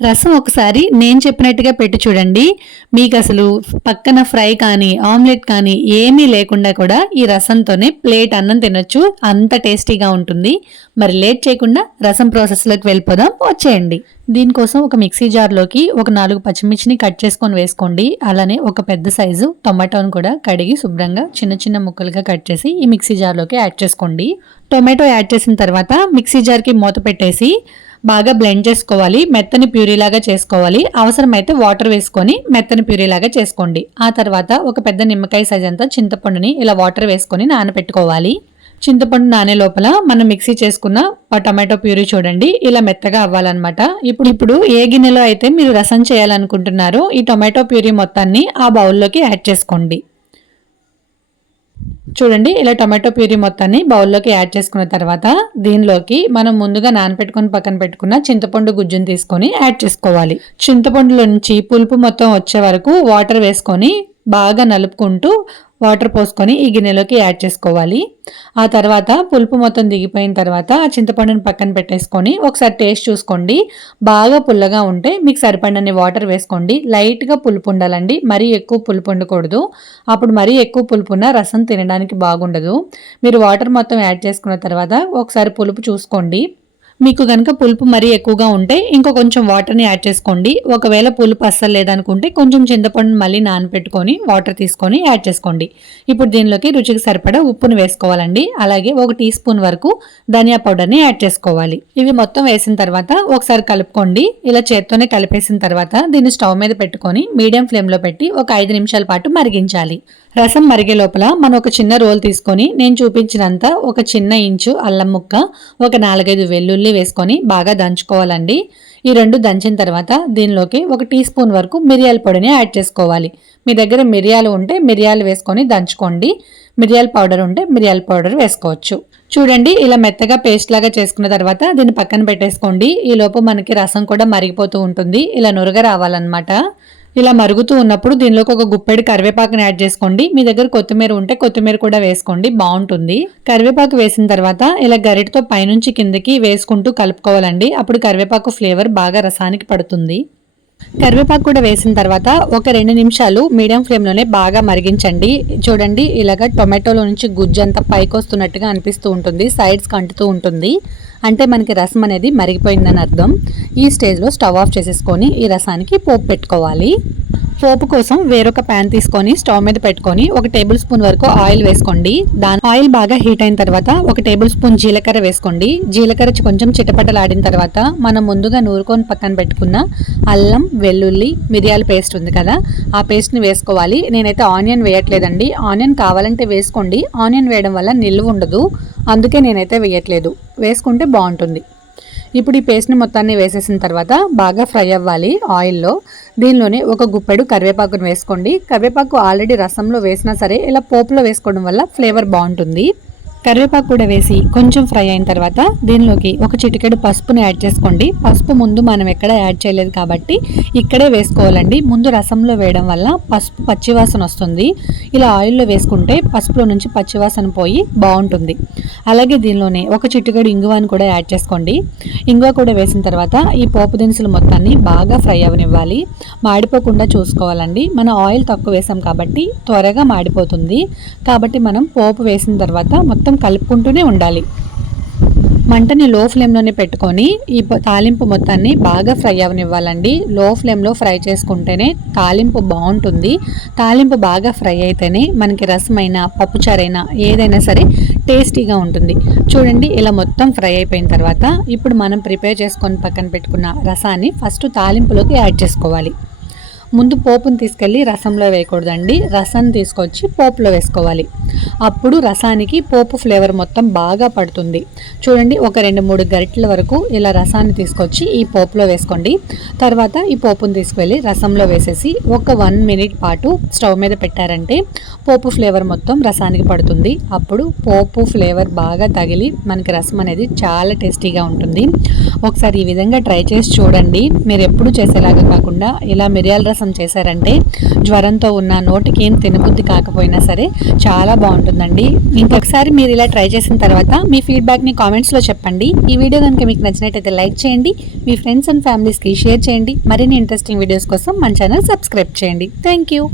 రసం ఒకసారి నేను చెప్పినట్టుగా పెట్టి చూడండి. మీకు అసలు పక్కన ఫ్రై కానీ ఆమ్లెట్ కానీ ఏమీ లేకుండా కూడా ఈ రసంతోనే ప్లేట్ అన్నం తినొచ్చు. అంత టేస్టీగా ఉంటుంది. మరి లేట్ చేయకుండా రసం ప్రాసెస్లోకి వెళ్ళిపోదాం. వచ్చేయండి. దీనికోసం ఒక మిక్సీ జార్లోకి ఒక నాలుగు పచ్చిమిర్చిని కట్ చేసుకొని వేసుకోండి. అలానే ఒక పెద్ద సైజు టొమాటోని కూడా కడిగి శుభ్రంగా చిన్న చిన్న ముక్కలుగా కట్ చేసి ఈ మిక్సీ జార్లోకి యాడ్ చేసుకోండి. టొమాటో యాడ్ చేసిన తర్వాత మిక్సీ జార్కి మూత పెట్టేసి బాగా బ్లెండ్ చేసుకోవాలి మెత్తని ప్యూరీలాగా చేసుకోవాలి. అవసరమైతే వాటర్ వేసుకొని మెత్తని ప్యూరీలాగా చేసుకోండి. ఆ తర్వాత ఒక పెద్ద నిమ్మకాయ సైజ్ అంతా చింతపండుని ఇలా వాటర్ వేసుకొని నానబెట్టుకోవాలి చింతపండు నానే లోపల మనం మిక్సీ చేసుకున్న టమాటో ప్యూరీ చూడండి. ఇలా మెత్తగా అవ్వాలన్నమాట. ఇప్పుడు ఇప్పుడు ఏ గిన్నెలో అయితే మీరు రసం చేయాలనుకుంటున్నారో ఈ టొమాటో ప్యూరీ మొత్తాన్ని ఆ బౌల్లోకి యాడ్ చేసుకోండి. చూడండి ఇలా టమాటో ప్యూరీ మొత్తాన్ని బౌల్లోకి యాడ్ చేసుకున్న తర్వాత దీనిలోకి మనం ముందుగా నానపెట్టుకుని పక్కన పెట్టుకున్న చింతపండు గుజ్జును తీసుకొని యాడ్ చేసుకోవాలి. చింతపండులో నుంచి పులుపు మొత్తం వచ్చే వరకు వాటర్ వేసుకొని బాగా నలుపుకుంటూ వాటర్ పోసుకొని ఈ గిన్నెలోకి యాడ్ చేసుకోవాలి. ఆ తర్వాత పులుపు మొత్తం దిగిపోయిన తర్వాత ఆ చింతపండుని పక్కన పెట్టేసుకొని ఒకసారి టేస్ట్ చూసుకోండి. బాగా పుల్లగా ఉంటే మీకు సరిపడని వాటర్ వేసుకోండి. లైట్గా పులుపు ఉండాలండి. మరీ ఎక్కువ పులుపు ఉండకూడదు. అప్పుడు మరీ ఎక్కువ పులుపు ఉన్న రసం తినడానికి బాగుండదు. మీరు వాటర్ మొత్తం యాడ్ చేసుకున్న తర్వాత ఒకసారి పులుపు చూసుకోండి. మీకు కనుక పులుపు మరీ ఎక్కువగా ఉంటే ఇంకో కొంచెం వాటర్ని యాడ్ చేసుకోండి. ఒకవేళ పులుపు అస్సలు లేదనుకుంటే కొంచెం చింతపండు మళ్ళీ నానపెట్టుకొని వాటర్ తీసుకొని యాడ్ చేసుకోండి. ఇప్పుడు దీనిలోకి రుచికి సరిపడా ఉప్పును వేసుకోవాలండి. అలాగే ఒక టీ స్పూన్ వరకు ధనియా పౌడర్ని యాడ్ చేసుకోవాలి. ఇవి మొత్తం వేసిన తర్వాత ఒకసారి కలుపుకోండి. ఇలా చేత్తోనే కలిపేసిన తర్వాత దీన్ని స్టవ్ మీద పెట్టుకొని మీడియం ఫ్లేమ్లో పెట్టి ఒక ఐదు నిమిషాల పాటు మరిగించాలి. రసం మరిగే లోపల మనం ఒక చిన్న రోల్ తీసుకొని నేను చూపించినంత ఒక చిన్న ఇంచు అల్లం ముక్క ఒక నాలుగైదు వెల్లుల్లి వేసుకొని బాగా దంచుకోవాలండి. ఈ రెండు దంచిన తర్వాత దీనిలోకి ఒక టీ స్పూన్ వరకు మిరియాల పొడిని యాడ్ చేసుకోవాలి. మీ దగ్గర మిరియాలు ఉంటే మిరియాలు వేసుకొని దంచుకోండి. మిరియాల పౌడర్ ఉంటే మిరియాల పౌడర్ వేసుకోవచ్చు. చూడండి ఇలా మెత్తగా పేస్ట్ లాగా చేసుకున్న తర్వాత దీన్ని పక్కన పెట్టేసుకోండి. ఈ లోపు మనకి రసం కూడా మరిగిపోతూ ఉంటుంది. ఇలా నురగ రావాలన్నమాట. ఇలా మరుగుతూ ఉన్నప్పుడు దీనిలోకి ఒక గుప్పెడి కరివేపాకుని యాడ్ చేసుకోండి. మీ దగ్గర కొత్తిమీర ఉంటే కొత్తిమీర కూడా వేసుకోండి. బాగుంటుంది. కరివేపాకు వేసిన తర్వాత ఇలా గరిటతో పైనుంచి కిందకి వేసుకుంటూ కలుపుకోవాలండి. అప్పుడు కరివేపాకు ఫ్లేవర్ బాగా రసానికి పడుతుంది. కరివేపాకు కూడా వేసిన తర్వాత ఒక రెండు నిమిషాలు మీడియం ఫ్లేమ్లోనే బాగా మరిగించండి. చూడండి ఇలాగ టొమాటోలో నుంచి గుజ్జు అంతా పైకి వస్తున్నట్టుగా అనిపిస్తూ ఉంటుంది. సైడ్స్ కంటుతూ ఉంటుంది. అంటే మనకి రసం అనేది మరిగిపోయిందని అర్థం. ఈ స్టేజ్లో స్టవ్ ఆఫ్ చేసేసుకొని ఈ రసానికి పోపు పెట్టుకోవాలి. పోపు కోసం వేరొక ప్యాన్ తీసుకొని స్టవ్ మీద పెట్టుకొని ఒక టేబుల్ స్పూన్ వరకు ఆయిల్ వేసుకోండి. దాని ఆయిల్ బాగా హీట్ అయిన తర్వాత ఒక టేబుల్ స్పూన్ జీలకర్ర వేసుకోండి. జీలకర్ర కొంచెం చిటపటలాడిన తర్వాత మనం ముందుగా నూరుకొని పక్కన పెట్టుకున్న అల్లం వెల్లుల్లి మిరియాల పేస్ట్ ఉంది కదా ఆ పేస్ట్ని వేసుకోవాలి. నేనైతే ఆనియన్ వేయట్లేదండి. ఆనియన్ కావాలంటే వేసుకోండి. ఆనియన్ వేయడం వల్ల నిల్వ ఉండదు. అందుకే నేనైతే వేయట్లేదు. వేసుకుంటే బాగుంటుంది. ఇప్పుడు ఈ పేస్ట్ని మొత్తాన్ని వేసేసిన తర్వాత బాగా ఫ్రై అవ్వాలి ఆయిల్లో. దీనిలోనే ఒక గుప్పెడు కరివేపాకును వేసుకోండి. కరివేపాకు ఆల్రెడీ రసంలో వేసినా సరే ఇలా పోపులో వేసుకోవడం వల్ల ఫ్లేవర్ బాగుంటుంది. కరివేపాకు కూడా వేసి కొంచెం ఫ్రై అయిన తర్వాత దీనిలోకి ఒక చిటికెడు పసుపుని యాడ్ చేసుకోండి. పసుపు ముందు మనం ఎక్కడ యాడ్ చేయలేదు కాబట్టి ఇక్కడే వేసుకోవాలండి. ముందు రసంలో వేయడం వల్ల పసుపు పచ్చివాసన వస్తుంది. ఇలా ఆయిల్లో వేసుకుంటే పసుపులో నుంచి పచ్చివాసన పోయి బాగుంటుంది. అలాగే దీనిలోనే ఒక చిటికెడు ఇంగువాని కూడా యాడ్ చేసుకోండి. ఇంగువ కూడా వేసిన తర్వాత ఈ పోపు దినుసులు మొత్తాన్ని బాగా ఫ్రై అవనివ్వాలి. మాడిపోకుండా చూసుకోవాలండి. మనం ఆయిల్ తక్కువ వేసాం కాబట్టి త్వరగా మాడిపోతుంది. కాబట్టి మనం పోపు వేసిన తర్వాత మొత్తం మొత్తం కలుపుకుంటూనే ఉండాలి. మంటని లో ఫ్లేమ్లోనే పెట్టుకొని ఈ తాలింపు మొత్తాన్ని బాగా ఫ్రై అవనివ్వాలండి. లో ఫ్లేమ్లో ఫ్రై చేసుకుంటేనే తాలింపు బాగుంటుంది. తాలింపు బాగా ఫ్రై అయితేనే మనకి రసమైన పప్పుచారైనా ఏదైనా సరే టేస్టీగా ఉంటుంది. చూడండి ఇలా మొత్తం ఫ్రై అయిపోయిన తర్వాత ఇప్పుడు మనం ప్రిపేర్ చేసుకొని పక్కన పెట్టుకున్న రసాన్ని ఫస్ట్ తాలింపులోకి యాడ్ చేసుకోవాలి. ముందు పోపుని తీసుకెళ్ళి రసంలో వేయకూడదండి. రసం తీసుకొచ్చి పోపులో వేసుకోవాలి. అప్పుడు రసానికి పోపు ఫ్లేవర్ మొత్తం బాగా పడుతుంది. చూడండి ఒక రెండు మూడు గరిటల వరకు ఇలా రసాన్ని తీసుకొచ్చి ఈ పోపులో వేసుకోండి. తర్వాత ఈ పోపుని తీసుకెళ్ళి రసంలో వేసేసి ఒక వన్ మినిట్ పాటు స్టవ్ మీద పెట్టారంటే పోపు ఫ్లేవర్ మొత్తం రసానికి పడుతుంది. అప్పుడు పోపు ఫ్లేవర్ బాగా తగిలి మనకి రసం అనేది చాలా టేస్టీగా ఉంటుంది. ఒకసారి ఈ విధంగా ట్రై చేసి చూడండి. మీరు ఎప్పుడు చేసేలాగా కాకుండా ఇలా మిరియాల రసం చేశారంటే జ్వరంతో ఉన్న నోటికి ఏం తినబుద్ధి కాకపోయినా సరే చాలా బాగుంటుందండి. ఇంకొకసారి మీరు ఇలా ట్రై చేసిన తర్వాత మీ ఫీడ్బ్యాక్ని కామెంట్స్లో చెప్పండి. ఈ వీడియో కనుక మీకు నచ్చినట్టయితే లైక్ చేయండి. మీ ఫ్రెండ్స్ అండ్ ఫ్యామిలీస్కి షేర్ చేయండి. మరిన్ని ఇంట్రెస్టింగ్ వీడియోస్ కోసం మన ఛానల్ సబ్స్క్రైబ్ చేయండి. Thank you